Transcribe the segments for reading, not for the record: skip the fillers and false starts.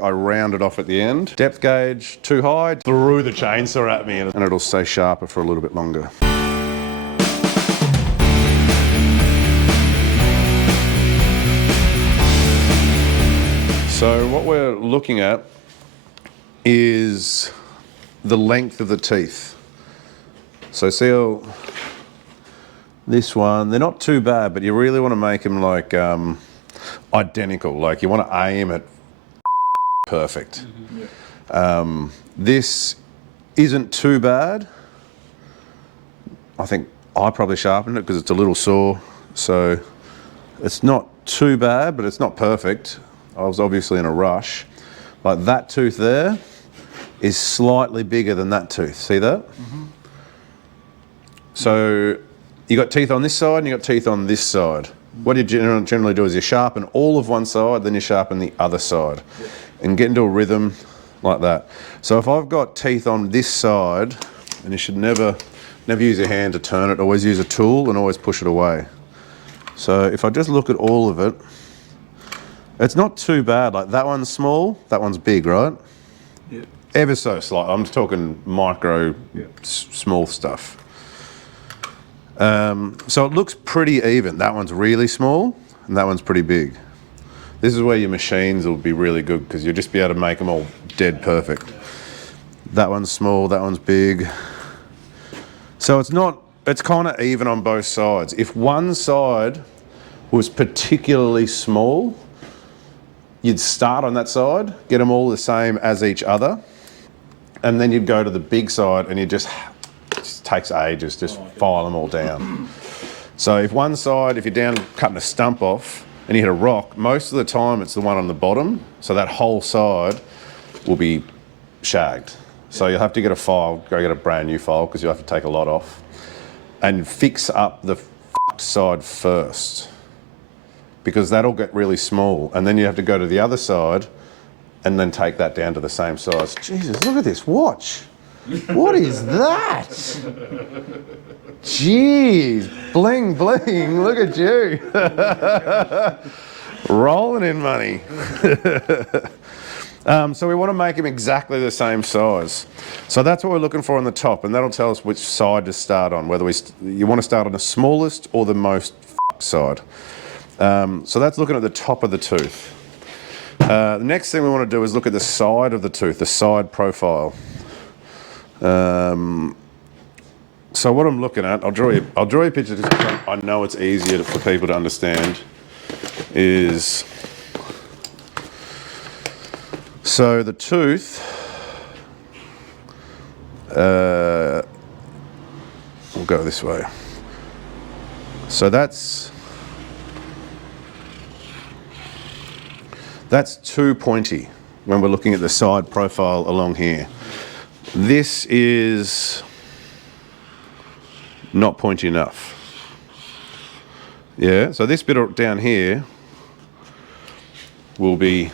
I round it off at the end. Depth gauge, too high, threw the chainsaw at me and it'll stay sharper for a little bit longer. So what we're looking at is the length of the teeth. So see how this one, they're not too bad, but you really want to make them like identical. Like you want to aim at perfect. This isn't too bad. I think I probably sharpened it because it's a little sore. So it's not too bad, but it's not perfect. I was obviously in a rush. Like that tooth there is slightly bigger than that tooth. See that? So you got teeth on this side and you got teeth on this side. What you generally do is you sharpen all of one side, then you sharpen the other side, and get into a rhythm like that. So if I've got teeth on this side, and you should never use your hand to turn it, always use a tool and always push it away. So if I just look at all of it, it's not too bad. Like that one's small, that one's big, right? Yeah. Ever so slight. I'm just talking micro, small stuff. So it looks pretty even. That one's really small and that one's pretty big. This is where your machines will be really good because you'll just be able to make them all dead perfect. That one's small, that one's big. So it's kind of even on both sides. If one side was particularly small, you'd start on that side, get them all the same as each other, and then you'd go to the big side and it just takes ages, just file them all down. So if one side, if you're down cutting a stump off and you hit a rock, most of the time it's the one on the bottom, so that whole side will be shagged. So you'll have to get a file, go get a brand new file because you'll have to take a lot off and fix up the side first, because that'll get really small, and then you have to go to the other side and then take that down to the same size. Jesus, look at this watch. What is that? Jeez, bling bling, look at you. Rolling in money. So we want to make them exactly the same size. So that's what we're looking for on the top, and that'll tell us which side to start on, whether you want to start on the smallest or the most side. So that's looking at the top of the tooth. The next thing we want to do is look at the side of the tooth, the side profile. So what I'm looking at, I'll draw you a picture just because I know it's easier for people to understand, is so the tooth, we'll go this way. So that's too pointy when we're looking at the side profile along here. This is not pointy enough. Yeah, so this bit down here will be,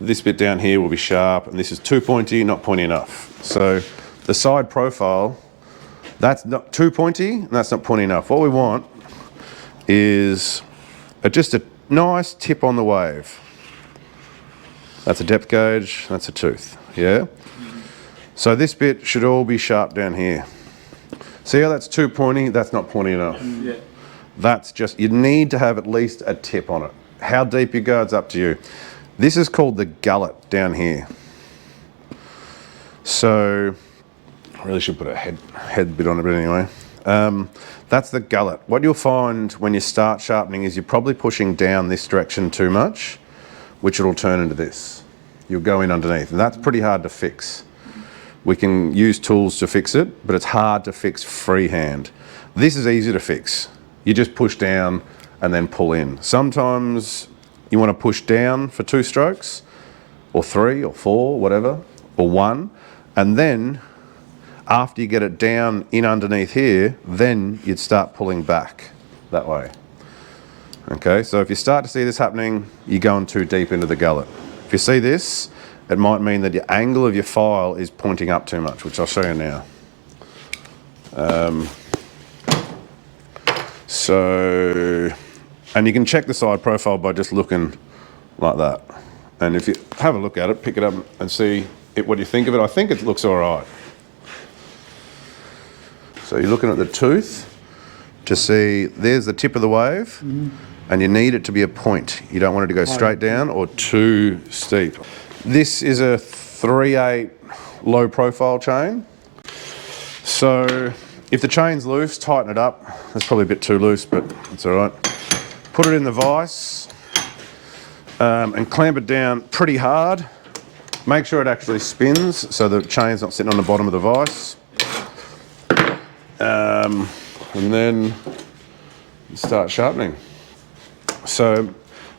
this bit down here will be sharp, and this is too pointy, not pointy enough. So the side profile, that's not too pointy, and that's not pointy enough. What we want is just a nice tip on the wave. That's a depth gauge, that's a tooth, yeah? So this bit should all be sharp down here. See how that's too pointy? That's not pointy enough. Yeah. That's just, you need to have at least a tip on it. How deep you go, it's up to you. This is called the gullet down here. So, I really should put a head bit on it, but anyway. That's the gullet. What you'll find when you start sharpening is you're probably pushing down this direction too much, which it'll turn into this. You'll go in underneath, and that's pretty hard to fix. We can use tools to fix it, but it's hard to fix freehand. This is easy to fix. You just push down and then pull in. Sometimes you want to push down for 2 strokes, or 3 or 4, whatever, or 1, and then after you get it down in underneath here, then you'd start pulling back that way. Okay, so if you start to see this happening, you're going too deep into the gullet. If you see this, it might mean that your angle of your file is pointing up too much, which I'll show you now. And you can check the side profile by just looking like that. And if you have a look at it, pick it up and see what you think of it. I think it looks all right. So you're looking at the tooth to see, there's the tip of the wave, and you need it to be a point. You don't want it to go straight down or too steep. This is a 3/8 low profile chain. So if the chain's loose, tighten it up. That's probably a bit too loose, but it's all right. Put it in the vise and clamp it down pretty hard. Make sure it actually spins so the chain's not sitting on the bottom of the vise. And then start sharpening. So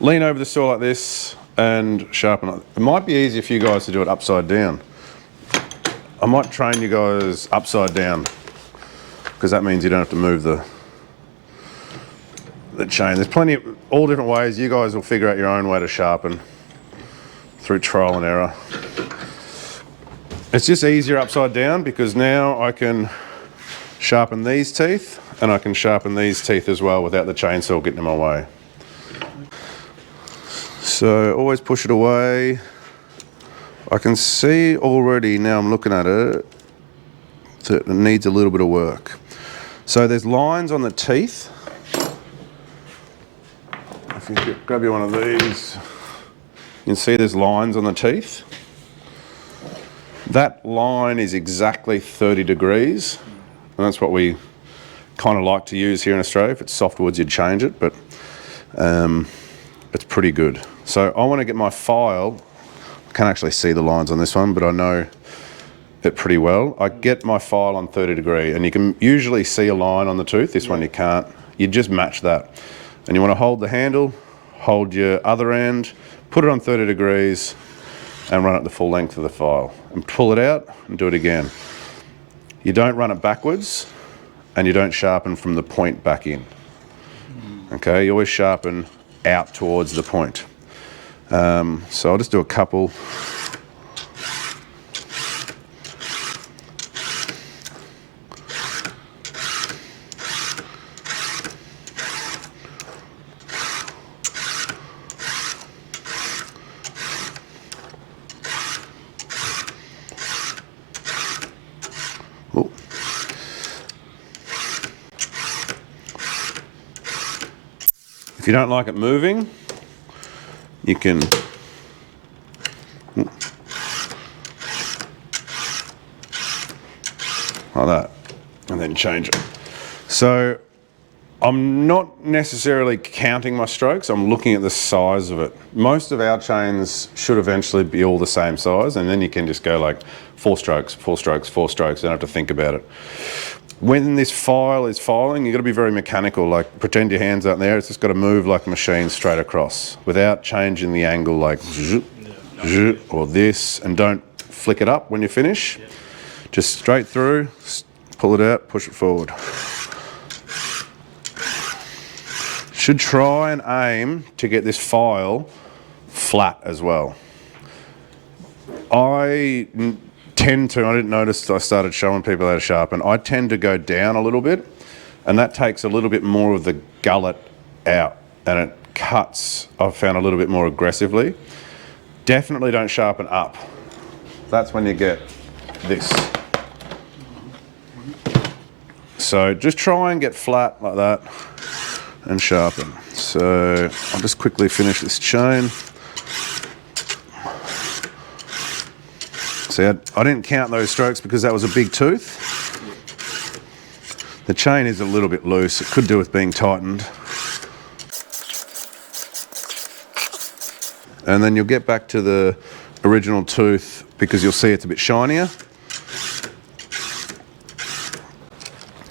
lean over the saw like this and sharpen it. It might be easier for you guys to do it upside down. I might train you guys upside down because that means you don't have to move the chain. There's plenty of, all different ways. You guys will figure out your own way to sharpen through trial and error. It's just easier upside down because now I can sharpen these teeth and I can sharpen these teeth as well without the chainsaw getting in my way. So always push it away. I can see already now I'm looking at it that it needs a little bit of work. So there's lines on the teeth. If you grab you one of these, you can see there's lines on the teeth. That line is exactly 30 degrees. And that's what we kind of like to use here in Australia. If it's softwoods, you'd change it, but it's pretty good. So I want to get my file. I can't actually see the lines on this one, but I know it pretty well. I get my file on 30 degree, and you can usually see a line on the tooth. This one you can't. You just match that. And you want to hold the handle, hold your other end, put it on 30 degrees, and run it the full length of the file. And pull it out and do it again. You don't run it backwards, and you don't sharpen from the point back in. Okay, you always sharpen out towards the point. So I'll just do a couple. Oh. If you don't like it moving, you can like that, and then change it. So I'm not necessarily counting my strokes, I'm looking at the size of it. Most of our chains should eventually be all the same size, and then you can just go like 4 strokes, 4 strokes, 4 strokes, don't have to think about it. When this file is filing, you've got to be very mechanical, like pretend your hands aren't there, it's just got to move like a machine straight across without changing the angle like or this, and don't flick it up when you finish. Just straight through, pull it out, push it forward. Should try and aim to get this file flat as well. I didn't notice I started showing people how to sharpen. I tend to go down a little bit, and that takes a little bit more of the gullet out, and it cuts, I've found, a little bit more aggressively. Definitely don't sharpen up. That's when you get this. So just try and get flat like that and sharpen. So I'll just quickly finish this chain. See, I didn't count those strokes because that was a big tooth. The chain is a little bit loose. It could do with being tightened. And then you'll get back to the original tooth because you'll see it's a bit shinier.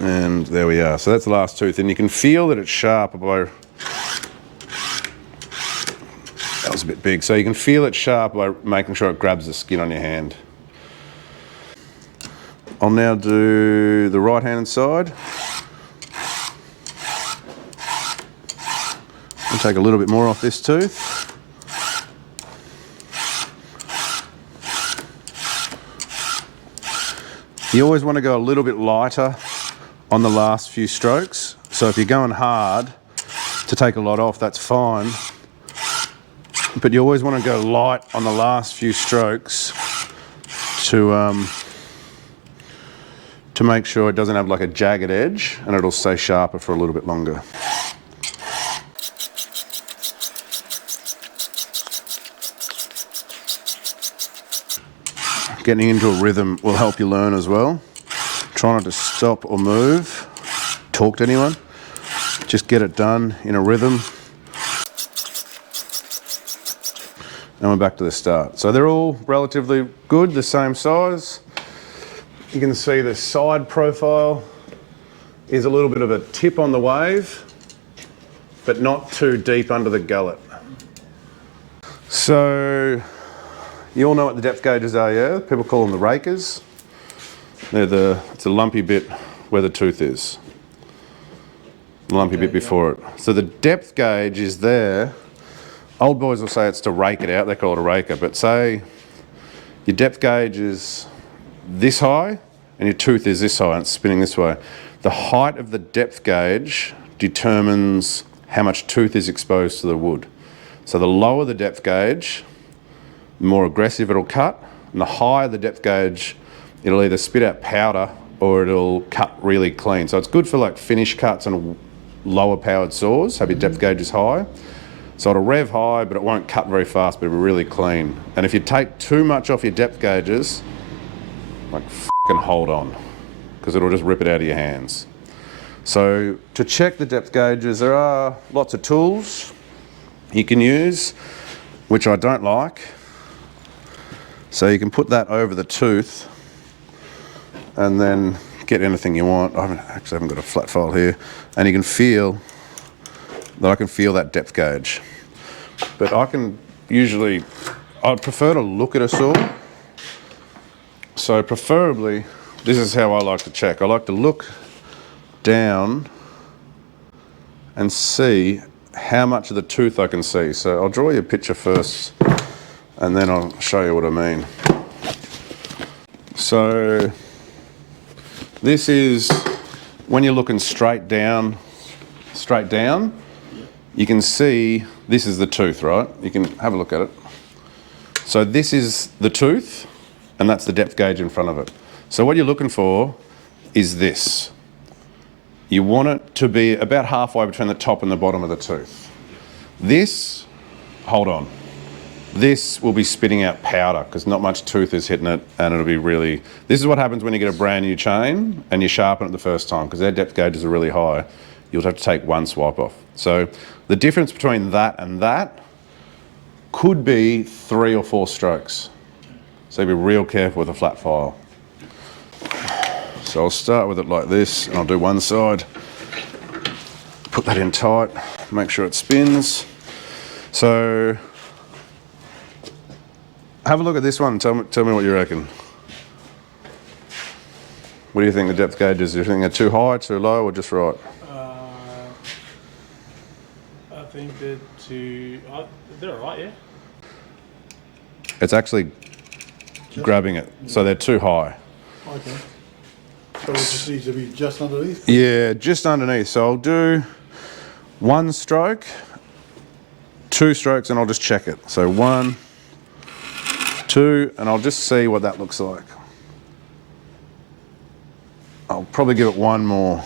And there we are. So that's the last tooth. And you can feel that it's sharp by... That was a bit big. So you can feel it sharp by making sure it grabs the skin on your hand. I'll now do the right-hand side. I'll take a little bit more off this tooth. You always want to go a little bit lighter on the last few strokes. So if you're going hard to take a lot off, that's fine. But you always want to go light on the last few strokes to make sure it doesn't have like a jagged edge and it'll stay sharper for a little bit longer. Getting into a rhythm will help you learn as well. Try not to stop or move, talk to anyone. Just get it done in a rhythm. And we're back to the start. So they're all relatively good, the same size. You can see the side profile is a little bit of a tip on the wave, but not too deep under the gullet. So you all know what the depth gauges are, yeah? People call them the rakers. It's a lumpy bit where the tooth is. The lumpy bit before it. So the depth gauge is there. Old boys will say it's to rake it out, they call it a raker, but say your depth gauge is this high and your tooth is this high and it's spinning this way. The height of the depth gauge determines how much tooth is exposed to the wood. So the lower the depth gauge, the more aggressive it'll cut, and the higher the depth gauge, it'll either spit out powder or it'll cut really clean. So it's good for like finish cuts and lower powered saws, have your depth gauges high. So it'll rev high, but it won't cut very fast, but it'll be really clean. And if you take too much off your depth gauges, like f***ing hold on, because it'll just rip it out of your hands. So to check the depth gauges, there are lots of tools you can use, which I don't like. So you can put that over the tooth and then get anything you want. I haven't got a flat file here. And you can feel that I can feel that depth gauge. But I'd prefer to look at a saw. So preferably, this is how I like to check. I like to look down and see how much of the tooth I can see. So I'll draw you a picture first and then I'll show you what I mean. So this is when you're looking straight down, you can see this is the tooth, right? You can have a look at it. So this is the tooth, and that's the depth gauge in front of it. So what you're looking for is this. You want it to be about halfway between the top and the bottom of the tooth. This, hold on. This will be spitting out powder because not much tooth is hitting it, and it'll be really... This is what happens when you get a brand new chain and you sharpen it the first time because their depth gauges are really high. You'll have to take one swipe off. So the difference between that and that could be 3 or 4 strokes. So be real careful with a flat file. So I'll start with it like this and I'll do one side. Put that in tight, make sure it spins. So have a look at this one and tell me what you reckon. What do you think the depth gauge is? Do you think they're too high, too low, or just right? I think they're all right, yeah. It's actually grabbing it, so they're too high. Okay. So it just needs to be just underneath? Yeah, just underneath. So I'll do 1 stroke, 2 strokes, and I'll just check it. So 1, 2, and I'll just see what that looks like. I'll probably give it 1 more.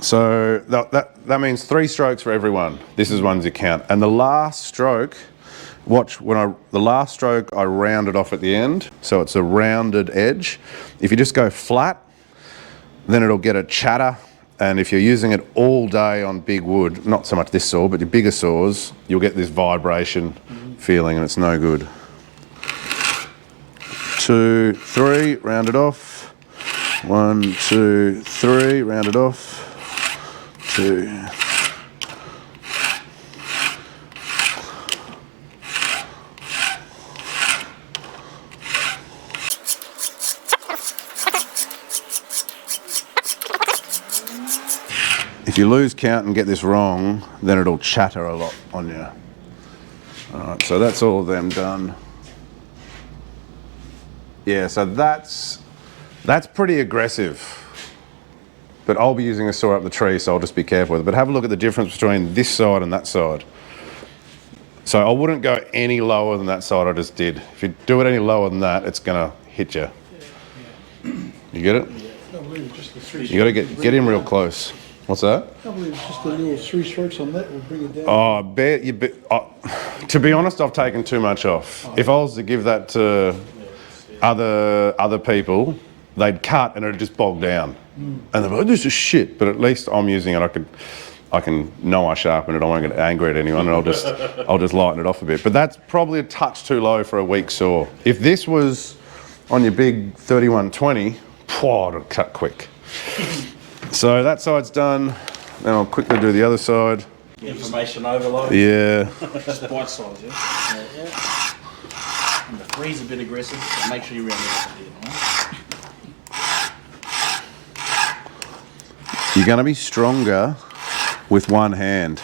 So that means 3 strokes for every one. This is ones you count. And the last stroke, watch, the last stroke I round it off at the end, so it's a rounded edge. If you just go flat, then it'll get a chatter, and if you're using it all day on big wood, not so much this saw, but your bigger saws, you'll get this vibration feeling, and it's no good. 2, 3, round it off. 1, 2, 3, round it off. 2. If you lose count and get this wrong, then it'll chatter a lot on you. All right, so that's all of them done. Yeah, so that's pretty aggressive. But I'll be using a saw up the tree, so I'll just be careful with it. But have a look at the difference between this side and that side. So I wouldn't go any lower than that side I just did. If you do it any lower than that, it's gonna hit you. You get it? I believe it's just the three. You gotta get in real close. What's that? I believe it's just the little 3 strokes on that will bring it down. Oh, I bet you. To be honest, I've taken too much off. If I was to give that to other people, they'd cut and it'd just bog down, and they'd be like, "This is shit." But at least I'm using it. I can know I sharpen it. I won't get angry at anyone, and I'll just lighten it off a bit. But that's probably a touch too low for a weak saw. If this was on your big 3120, it'll cut quick. So that side's done. Then I'll quickly do the other side. Information overload. Yeah. Just bite size, yeah? Yeah. And the three's a bit aggressive, so make sure you round it up a bit, right? You're going to be stronger with one hand.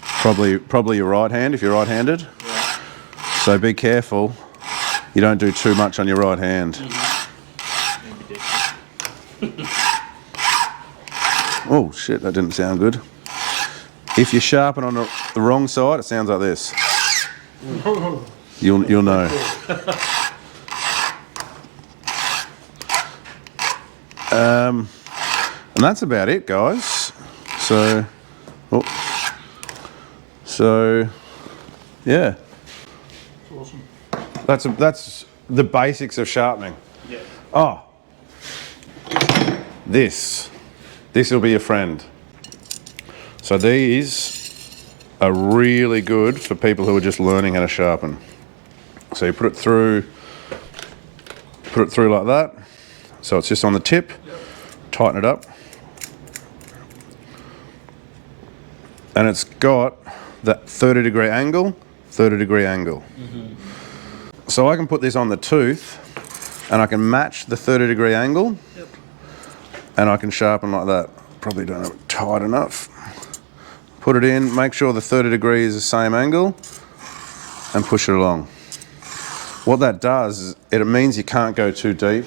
Probably your right hand if you're right-handed. Yeah. So be careful. You don't do too much on your right hand. Oh shit, that didn't sound good. If you sharpen on the wrong side, it sounds like this. You'll know. And that's about it, guys. So yeah. Awesome. That's the basics of sharpening. Yeah. Oh, this will be your friend. So these are really good for people who are just learning how to sharpen. So you put it through like that. So it's just on the tip, tighten it up. And it's got that 30-degree angle, 30-degree angle. So I can put this on the tooth and I can match the 30-degree angle and I can sharpen like that. Probably don't have it tight enough. Put it in, make sure the 30 degree is the same angle and push it along. What that does is it means you can't go too deep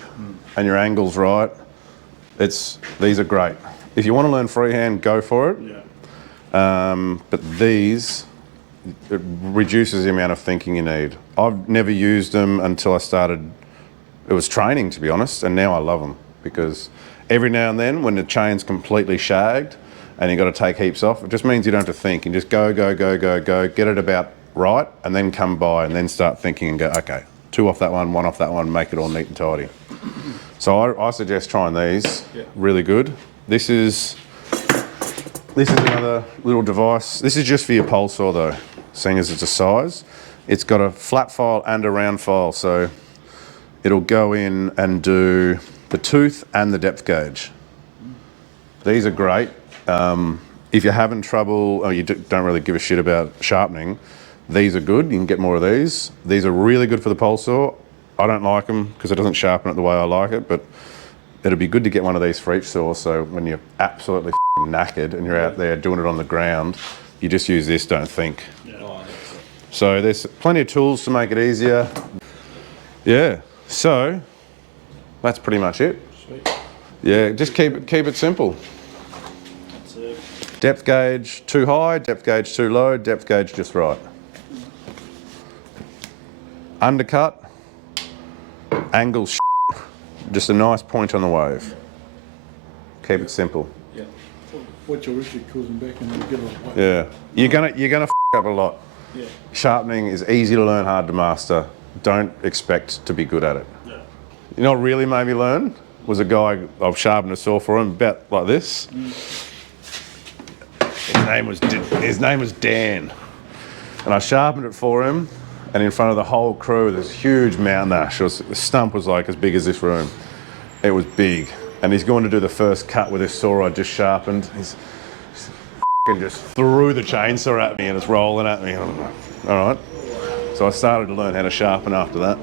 and your angle's right. These are great. If you want to learn freehand, go for it. Yeah. But these, it reduces the amount of thinking you need. I've never used them until I started, it was training to be honest, and now I love them because every now and then when the chain's completely shagged and you've got to take heaps off, it just means you don't have to think. You just go, get it about right and then come by and then start thinking and go, okay, 2 off that one off that one, make it all neat and tidy. So I suggest trying these, really good. This is another little device. This is just for your pole saw though, seeing as it's a size. It's got a flat file and a round file, so it'll go in and do the tooth and the depth gauge. These are great. If you're having trouble or you don't really give a shit about sharpening, these are good. You can get more of these. These are really good for the pole saw. I don't like them because it doesn't sharpen it the way I like it, but it'd be good to get one of these for each saw, so when you're absolutely knackered and you're out there doing it on the ground, you just use this, don't think. So there's plenty of tools to make it easier. Yeah, so that's pretty much it. Sweet. Yeah, just keep it simple. That's it. Depth gauge too high, depth gauge too low, depth gauge just right. Undercut, angle, just a nice point on the wave. Keep it simple. Yeah. Watch your wrist, it calls them back and you get it away. Yeah, you're gonna up a lot. Yeah. Sharpening is easy to learn, hard to master. Don't expect to be good at it. Yeah. You know what really made me learn was a guy I've sharpened a saw for him about like this. His name was Dan, and I sharpened it for him. And in front of the whole crew, this huge mountain ash. The stump was like as big as this room. It was big. And he's going to do the first cut with this saw I just sharpened. He's just threw the chainsaw at me and it's rolling at me. And I'm like, all right. So I started to learn how to sharpen after that.